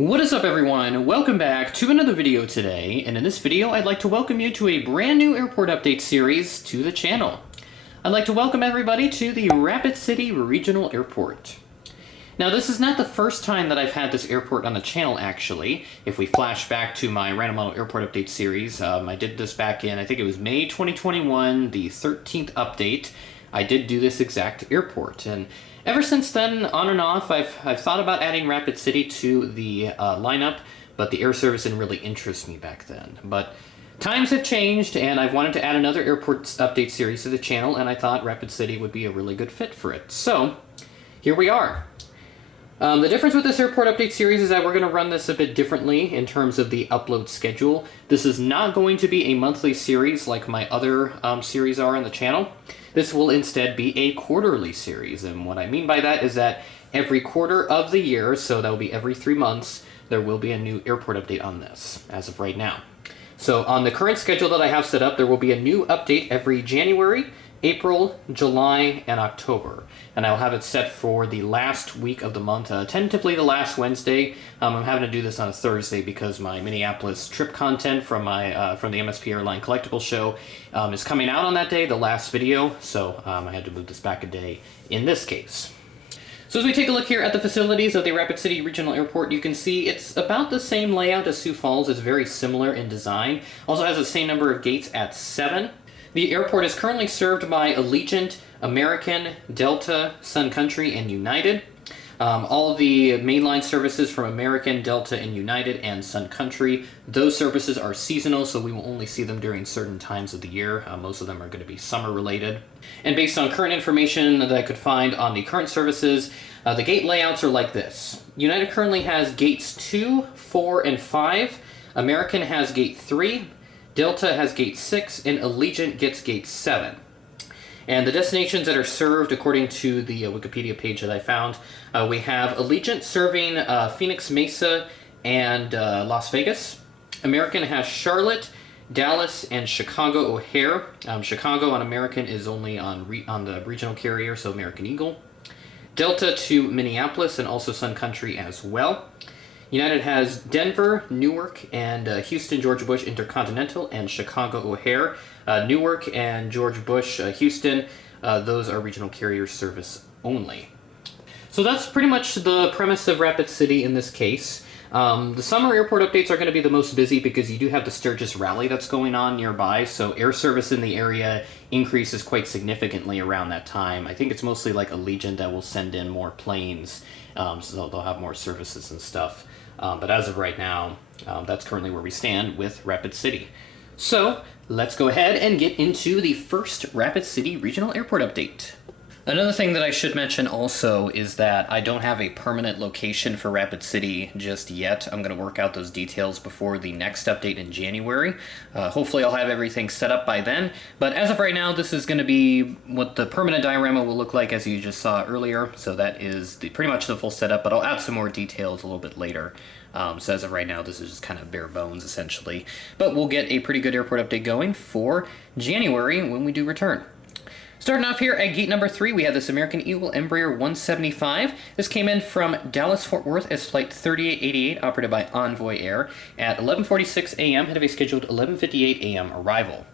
What is up, everyone? Welcome back to another video today, and in this video I'd like to welcome you to a brand new airport update series to the channel. I'd like to welcome everybody to the Rapid City Regional Airport. Now, this is not the first time that I've had this airport on the channel, actually. If we flash back to my Random Model Airport Update series, I did this back in, I think it was May 2021, the 13th update. I did do this exact airport, and ever since then, on and off, I've thought about adding Rapid City to the lineup, but the air service didn't really interest me back then. But times have changed, and I've wanted to add another airport update series to the channel, and I thought Rapid City would be a really good fit for it. So, here we are. The difference with this airport update series is that we're going to run this a bit differently in terms of the upload schedule. This is not going to be a monthly series like my other series are on the channel. This will instead be a quarterly series, and what I mean by that is that every quarter of the year, so that will be every 3 months, there will be a new airport update on this, as of right now. So on the current schedule that I have set up, there will be a new update every January, April, July, and October. And I'll have it set for the last week of the month, tentatively the last Wednesday. I'm having to do this on a Thursday because my Minneapolis trip content from my from the MSP Airline Collectible Show is coming out on that day, the last video, so I had to move this back a day in this case. So as we take a look here at the facilities of the Rapid City Regional Airport, you can see it's about the same layout as Sioux Falls. It's very similar in design. Also has the same number of gates at 7. The airport is currently served by Allegiant, American, Delta, Sun Country, and United. All of the mainline services from American, Delta, and United, and Sun Country, those services are seasonal, so we will only see them during certain times of the year. Most of them are going to be summer related. And based on current information that I could find on the current services, the gate layouts are like this. United currently has gates 2, 4, and 5. American has gate 3. Delta has gate 6, and Allegiant gets gate 7. And the destinations that are served, according to the Wikipedia page that I found, we have Allegiant serving Phoenix Mesa and Las Vegas. American has Charlotte, Dallas, and Chicago O'Hare. Chicago on American is only on the regional carrier, so American Eagle. Delta to Minneapolis and also Sun Country as well. United has Denver, Newark, and Houston George Bush Intercontinental, and Chicago O'Hare. Newark and George Bush Houston, those are regional carrier service only. So that's pretty much the premise of Rapid City in this case. The summer airport updates are going to be the most busy because you do have the Sturgis Rally that's going on nearby, so air service in the area increases quite significantly around that time. I think it's mostly like Allegiant that will send in more planes, so they'll have more services and stuff. But as of right now, that's currently where we stand with Rapid City. So let's go ahead and get into the first Rapid City Regional Airport update. Another thing that I should mention also is that I don't have a permanent location for Rapid City just yet. I'm going to work out those details before the next update in January. Hopefully I'll have everything set up by then, but as of right now, this is going to be what the permanent diorama will look like as you just saw earlier, so that is pretty much the full setup, but I'll add some more details a little bit later. So as of right now, this is just kind of bare bones, essentially. But we'll get a pretty good airport update going for January when we do return. Starting off here at gate number 3, we have this American Eagle Embraer 175. This came in from Dallas-Fort Worth as flight 3888, operated by Envoy Air, at 11:46 a.m., ahead of a scheduled 11:58 a.m. arrival.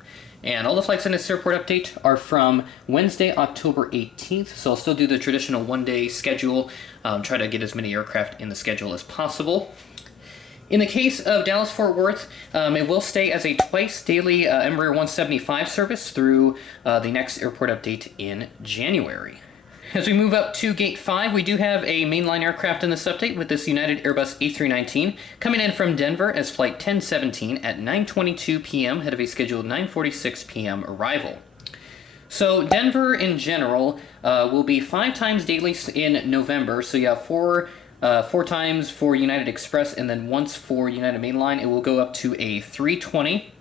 And all the flights in this airport update are from Wednesday, October 18th, so I'll still do the traditional one-day schedule, try to get as many aircraft in the schedule as possible. In the case of Dallas-Fort Worth, it will stay as a twice-daily Embraer 175 service through the next airport update in January. As we move up to Gate 5, we do have a mainline aircraft in this update with this United Airbus A319 coming in from Denver as Flight 1017 at 9:22 p.m. ahead of a scheduled 9:46 p.m. arrival. So Denver in general will be 5 times daily in November, so you have 4 times for United Express and then once for United Mainline. It will go up to a 320.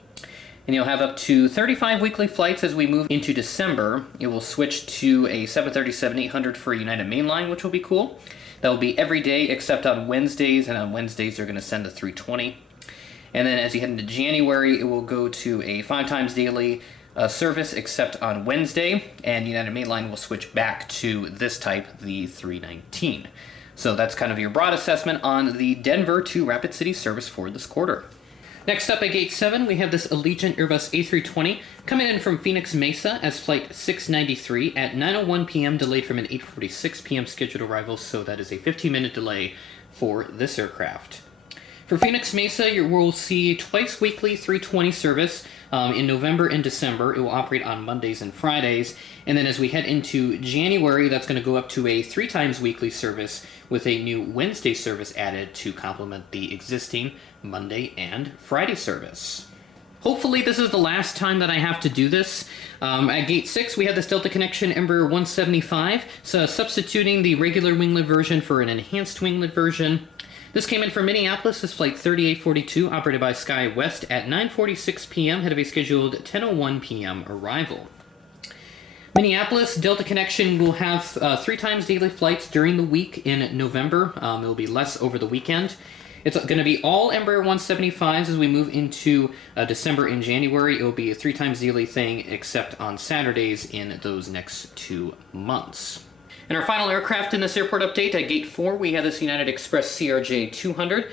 And you'll have up to 35 weekly flights as we move into December. It will switch to a 737-800 for United Mainline, which will be cool. That will be every day except on Wednesdays, and on Wednesdays they're going to send a 320. And then as you head into January, it will go to a 5 times daily service except on Wednesday, and United Mainline will switch back to this type, the 319. So that's kind of your broad assessment on the Denver to Rapid City service for this quarter. Next up at Gate 7, we have this Allegiant Airbus A320 coming in from Phoenix Mesa as Flight 693 at 9:01 p.m., delayed from an 8:46 p.m. scheduled arrival, so that is a 15-minute delay for this aircraft. For Phoenix Mesa, you will see twice weekly 320 service in November and December. It will operate on Mondays and Fridays. And then as we head into January, that's going to go up to a 3 times weekly service with a new Wednesday service added to complement the existing Monday and Friday service. Hopefully this is the last time that I have to do this. At Gate 6, we have this Delta Connection Embraer 175, so substituting the regular winglet version for an enhanced winglet version. This came in from Minneapolis as Flight 3842, operated by SkyWest at 9:46 p.m., ahead of a scheduled 10:01 p.m. arrival. Minneapolis Delta Connection will have 3 times daily flights during the week in November. It will be less over the weekend. It's going to be all Embraer 175s as we move into December and January. It will be a 3 times daily thing, except on Saturdays in those next 2 months. And our final aircraft in this airport update, at Gate 4, we have this United Express CRJ 200.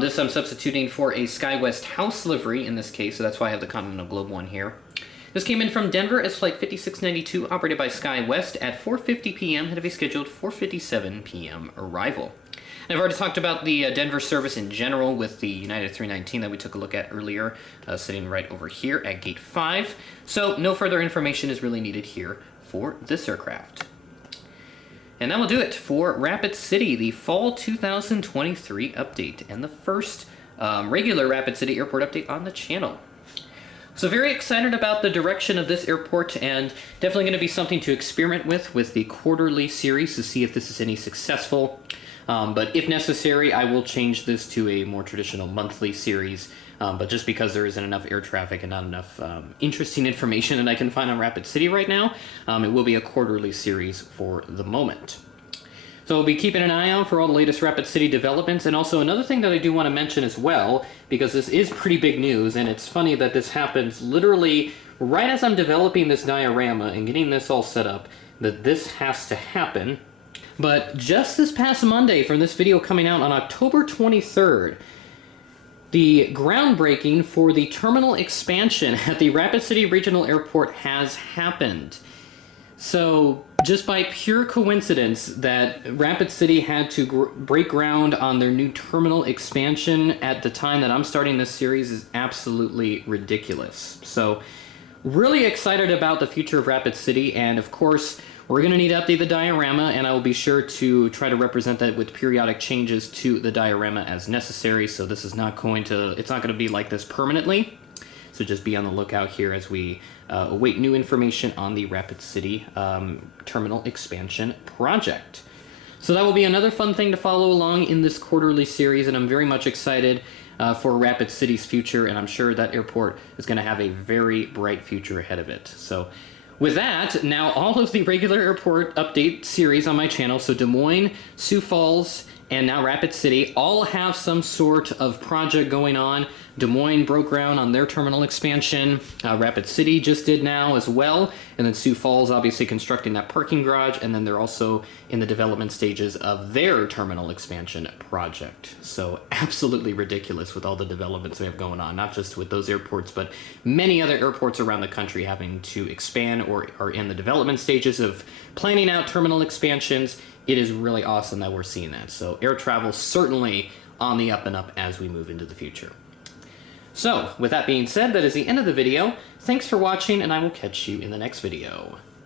This I'm substituting for a SkyWest house livery in this case, so that's why I have the Continental Globe one here. This came in from Denver as Flight 5692, operated by SkyWest at 4:50 p.m., ahead of a scheduled 4:57 p.m. arrival. And I've already talked about the Denver service in general with the United 319 that we took a look at earlier, sitting right over here at Gate 5. So no further information is really needed here for this aircraft. And that will do it for Rapid City, the Fall 2023 update, and the first regular Rapid City airport update on the channel. So very excited about the direction of this airport, and definitely going to be something to experiment with the quarterly series to see if this is any successful. But if necessary, I will change this to a more traditional monthly series. But just because there isn't enough air traffic and not enough interesting information that I can find on Rapid City right now, it will be a quarterly series for the moment. So we'll be keeping an eye out for all the latest Rapid City developments. And also another thing that I do want to mention as well, because this is pretty big news, and it's funny that this happens literally right as I'm developing this diorama and getting this all set up, that this has to happen. But just this past Monday, from this video coming out on October 23rd, the groundbreaking for the terminal expansion at the Rapid City Regional Airport has happened. So, just by pure coincidence that Rapid City had to break ground on their new terminal expansion at the time that I'm starting this series is absolutely ridiculous. So, really excited about the future of Rapid City, and of course, we're going to need to update the diorama, and I will be sure to try to represent that with periodic changes to the diorama as necessary. So this is not going to, it's not going to be like this permanently. So just be on the lookout here as we await new information on the Rapid City terminal expansion project. So that will be another fun thing to follow along in this quarterly series, and I'm very much excited for Rapid City's future, and I'm sure that airport is going to have a very bright future ahead of it. So with that, now all of the regular airport update series on my channel, so Des Moines, Sioux Falls, and now Rapid City, all have some sort of project going on. Des Moines broke ground on their terminal expansion. Rapid City just did now as well. And then Sioux Falls obviously constructing that parking garage. And then they're also in the development stages of their terminal expansion project. So absolutely ridiculous with all the developments we have going on, not just with those airports, but many other airports around the country having to expand or are in the development stages of planning out terminal expansions. It is really awesome that we're seeing that. So air travel certainly on the up and up as we move into the future. So with that being said, that is the end of the video. Thanks for watching, and I will catch you in the next video.